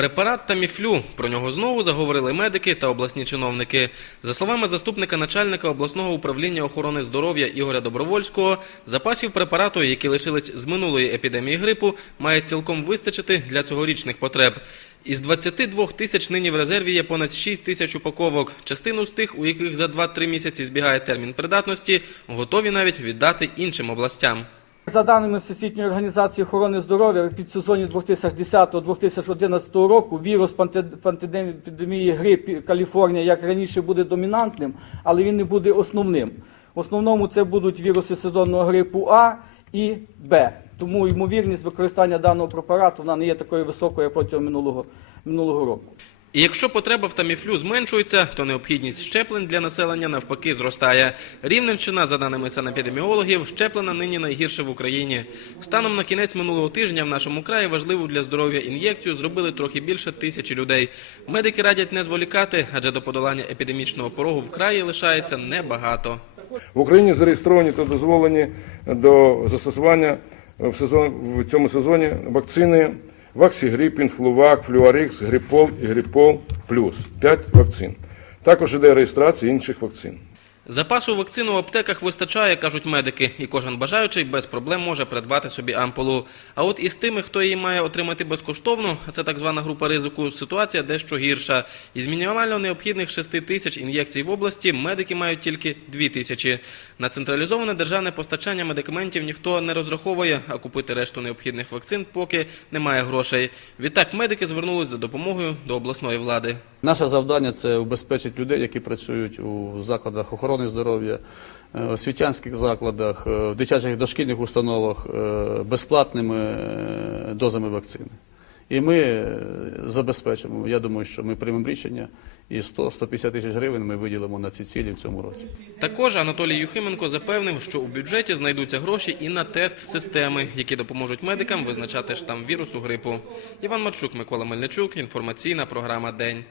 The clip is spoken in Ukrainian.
Препарат Таміфлю. Про нього знову заговорили медики та обласні чиновники. За словами заступника начальника обласного управління охорони здоров'я Ігоря Добровольського, запасів препарату, які лишились з минулої епідемії грипу, має цілком вистачити для цьогорічних потреб. Із 22 тисяч нині в резерві є понад 6 тисяч упаковок. Частину з тих, у яких за 2-3 місяці збігає термін придатності, готові навіть віддати іншим областям. За даними Всесвітньої організації охорони здоров'я, в підсезоні 2010-2011 року вірус пандемії грип Каліфорнія, як раніше, буде домінантним, але він не буде основним. В основному це будуть віруси сезонного грипу А і Б. Тому ймовірність використання даного препарату вона не є такою високою як протягом минулого, минулого року. І якщо потреба в таміфлю зменшується, то необхідність щеплень для населення навпаки зростає. Рівненщина, за даними санепідеміологів, щеплена нині найгірше в Україні. Станом на кінець минулого тижня в нашому краї важливу для здоров'я ін'єкцію зробили трохи більше тисячі людей. Медики радять не зволікати, адже до подолання епідемічного порогу в краї лишається небагато. В Україні зареєстровані та дозволені до застосування в, сезон, в цьому сезоні вакцини Ваксігріп, Інфлувак, Флюарикс, Грипол і Грипол Плюс. П'ять вакцин. Також іде реєстрація інших вакцин. Запасу вакцин у аптеках вистачає, кажуть медики, і кожен бажаючий без проблем може придбати собі ампулу. А от із тими, хто її має отримати безкоштовно, це так звана група ризику, ситуація дещо гірша. Із мінімально необхідних 6 тисяч ін'єкцій в області медики мають тільки 2 тисячі. На централізоване державне постачання медикаментів ніхто не розраховує, а купити решту необхідних вакцин поки немає грошей. Відтак медики звернулись за допомогою до обласної влади. Наше завдання це убезпечити людей, які працюють у закладах охорони здоров'я, е, освітянських закладах, е, в дитячих дошкільних установах е, безплатними дозами вакцини. І ми забезпечимо. Я думаю, що ми приймемо рішення, і 100-150 тисяч гривень ми виділимо на ці цілі в цьому році. Також Анатолій Юхименко запевнив, що у бюджеті знайдуться гроші і на тест системи, які допоможуть медикам визначати штам вірусу грипу. Іван Марчук, Микола Мельничук. Інформаційна програма День.